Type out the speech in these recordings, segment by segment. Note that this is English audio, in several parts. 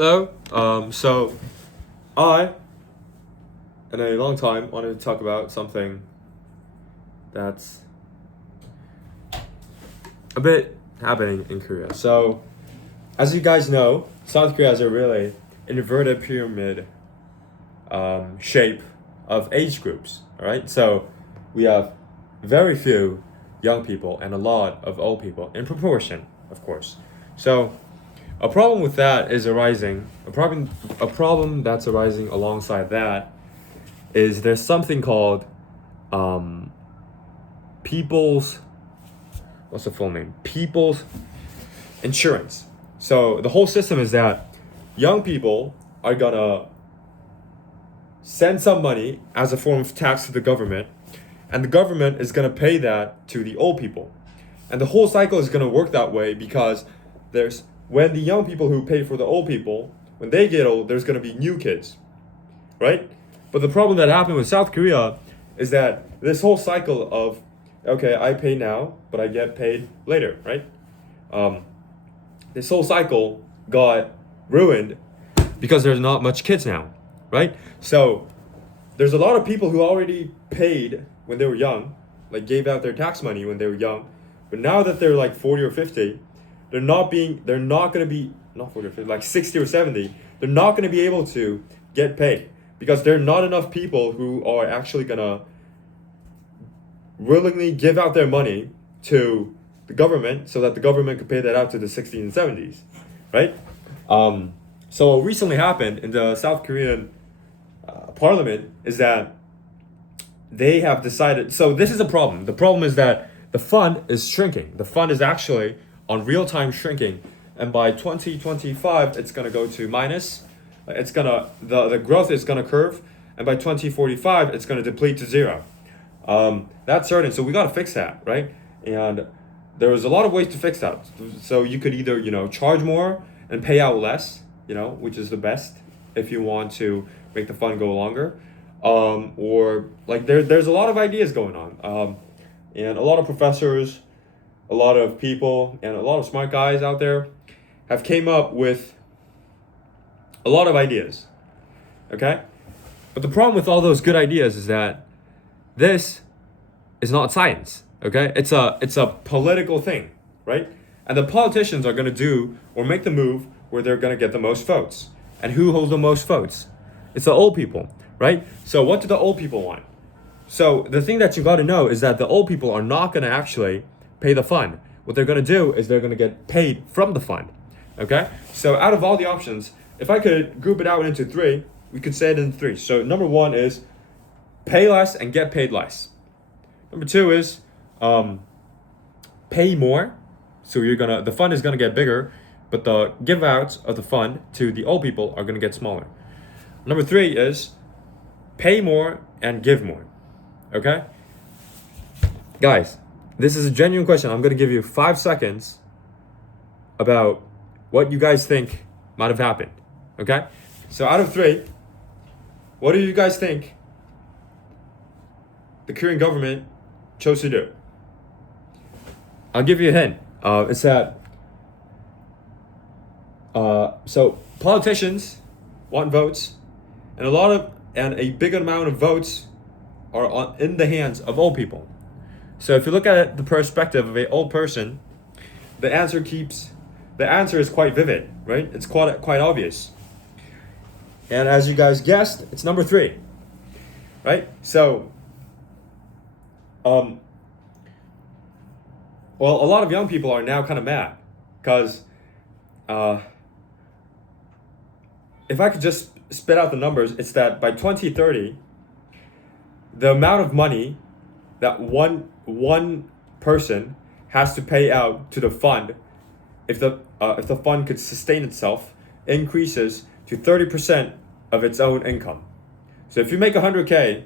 Hello. So I, in a long time, wanted to talk about something that's a bit happening in Korea. So, as you guys know, South Korea has a really inverted pyramid shape of age groups. All right. So, we have very few young people and a lot of old people in proportion, of course. So, a problem with that is arising. A problem that's arising alongside that is there's something called um, people's what's the full name? People's insurance. So the whole system is that young people are gonna send some money as a form of tax to the government, and the government is gonna pay that to the old people. And the whole cycle is gonna work that way because there's when the young people who pay for the old people, when they get old, there's gonna be new kids, right? But the problem that happened with South Korea is that this whole cycle of, okay, I pay now, but I get paid later, right? This whole cycle got ruined because there's not much kids now, right? So there's a lot of people who already paid when they were young, like gave out their tax money when they were young, but now that they're like 40 or 50, they're not gonna be, not 40 or 50, like 60 or 70, they're not gonna be able to get paid because there are not enough people who are actually gonna willingly give out their money to the government so that the government could pay that out to the 60s and 70s, right? So what recently happened in the South Korean parliament is that they have decided, so this is a problem. The problem is that the fund is shrinking. The fund is actually on real time shrinking. And by 2025, it's gonna go to minus. The growth is gonna curve. And by 2045, it's gonna deplete to zero. That's certain. So we got to fix that, right? And there was a lot of ways to fix that. So you could either, charge more and pay out less, which is the best if you want to make the fund go longer. Or like there's a lot of ideas going on. And a lot of professors, a lot of people, and a lot of smart guys out there have came up with a lot of ideas. Okay? But the problem with all those good ideas is that this is not science, okay? It's a political thing, right? And the politicians are gonna do or make the move where they're gonna get the most votes. And who holds the most votes? It's the old people, right? So what do the old people want? So the thing that you gotta know is that the old people are not gonna actually pay the fund. What they're gonna do is they're gonna get paid from the fund, okay? So out of all the options, if I could group it out into three, we could say it in three. So number one is pay less and get paid less. Number two is pay more. So the fund is gonna get bigger, but the give outs of the fund to the old people are gonna get smaller. Number three is pay more and give more. Okay? Guys, this is a genuine question. I'm gonna give you 5 seconds about what you guys think might have happened. Okay? So out of three, what do you guys think the Korean government chose to do? I'll give you a hint. It's that so politicians want votes, and a big amount of votes are in the hands of old people. So if you look at it, the perspective of an old person, the answer is quite vivid, right? It's quite obvious. And as you guys guessed, it's number three, right? So well, a lot of young people are now kind of mad because if I could just spit out the numbers, it's that by 2030, the amount of money that one person has to pay out to the fund, if the fund could sustain itself, increases to 30% of its own income. So if you make 100K,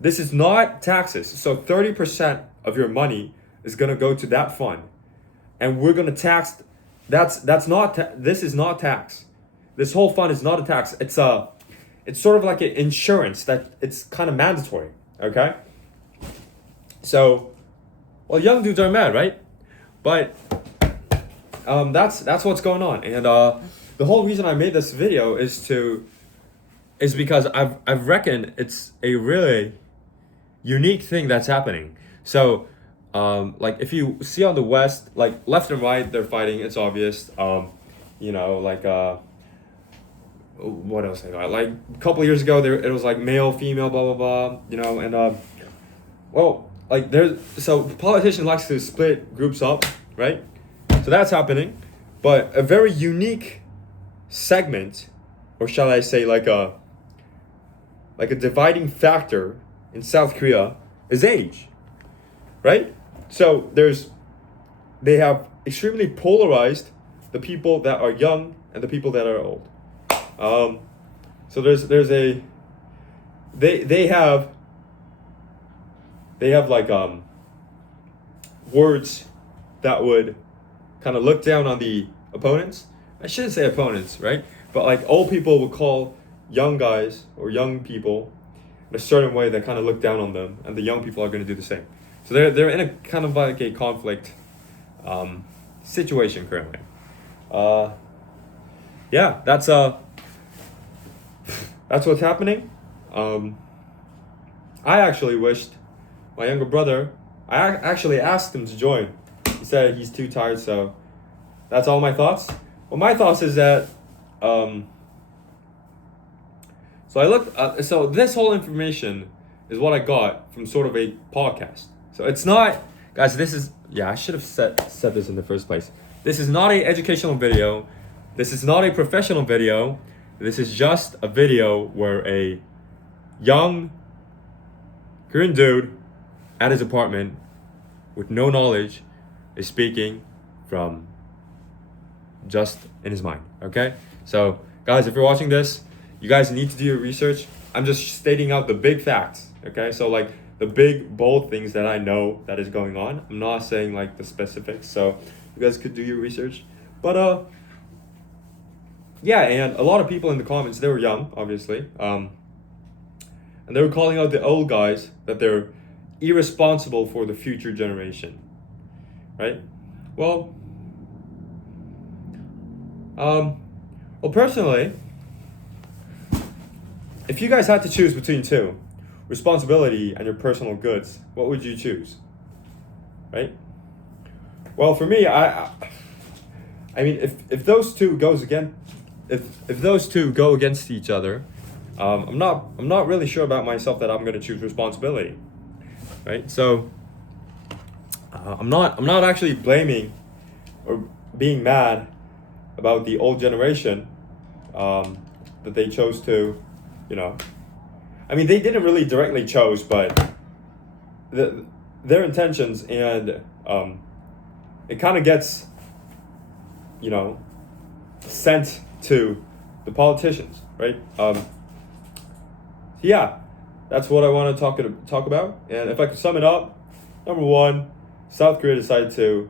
this is not taxes. So 30% of your money is gonna go to that fund, and we're gonna tax. This is not tax. This whole fund is not a tax. It's sort of like an insurance that it's kind of mandatory. Okay. So, well, young dudes are mad, right? But that's what's going on, and the whole reason I made this video is because I've reckoned it's a really unique thing that's happening. So, like if you see on the West, like left and right, they're fighting. It's obvious. You know, like what else I got? Like a couple of years ago, it was like male, female, blah blah blah. You know, and well, like so politicians like to split groups up, right? So that's happening, but a very unique segment, or shall I say, like a dividing factor in South Korea is age, right? So they have extremely polarized the people that are young and the people that are old. So they have like words that would kind of look down on the opponents. I shouldn't say opponents, right? But like old people would call young guys or young people in a certain way that kind of look down on them, and the young people are going to do the same. So they're in a kind of like a conflict situation currently. Yeah, that's what's happening. I actually wished my younger brother. I actually asked him to join. He said he's too tired, so that's all my thoughts. Well, my thoughts is that so I looked. So this whole information is what I got from sort of a podcast. So it's not, guys. This is I should have said this in the first place. This is not a educational video. This is not a professional video. This is just a video where a young Korean dude at his apartment with no knowledge is speaking from just in his mind. Okay? So guys, if you're watching this, you guys need to do your research. I'm just stating out the big facts. Okay? So like the big bold things that I know that is going on. I'm not saying like the specifics. So you guys could do your research. But yeah, and a lot of people in the comments, they were young, obviously. And they were calling out the old guys that they're irresponsible for the future generation. Right? Well, personally, if you guys had to choose between two, responsibility and your personal goods, what would you choose? Right? Well, for me, I mean, if those two goes again, if those two go against each other, I'm not really sure about myself that I'm going to choose responsibility, right? So I'm not actually blaming or being mad about the old generation that they chose to, you know. I mean, they didn't really directly chose, but their intentions and it kind of gets, you know, sent to the politicians, right? Yeah, that's what I want to talk about. And if I could sum it up, number one, South Korea decided to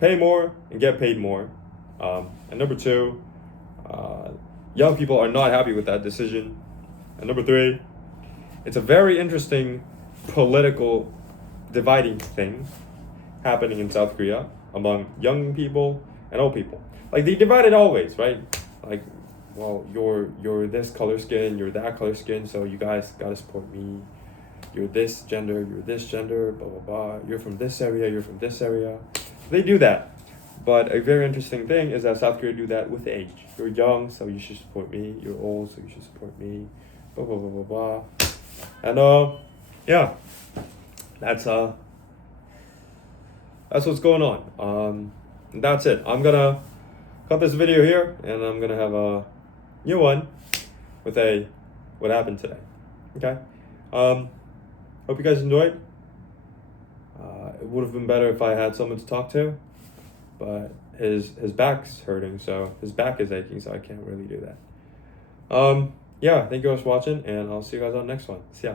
pay more and get paid more. And number two, young people are not happy with that decision. And number three, it's a very interesting political dividing thing happening in South Korea among young people and old people. Like they divide it always, right? Like, well, you're this color skin, you're that color skin, so you guys gotta support me. You're this gender, blah blah blah. You're from this area, you're from this area. They do that. But a very interesting thing is that South Korea do that with age. You're young, so you should support me. You're old, so you should support me. Blah blah blah blah blah. And yeah, that's what's going on. And that's it. I'm gonna cut this video here, and I'm gonna have a new one with what happened today. Okay. Hope you guys enjoyed. It would have been better if I had someone to talk to, but his back's hurting, so his back is aching, so I can't really do that. Yeah, thank you guys for watching, and I'll see you guys on the next one. See ya.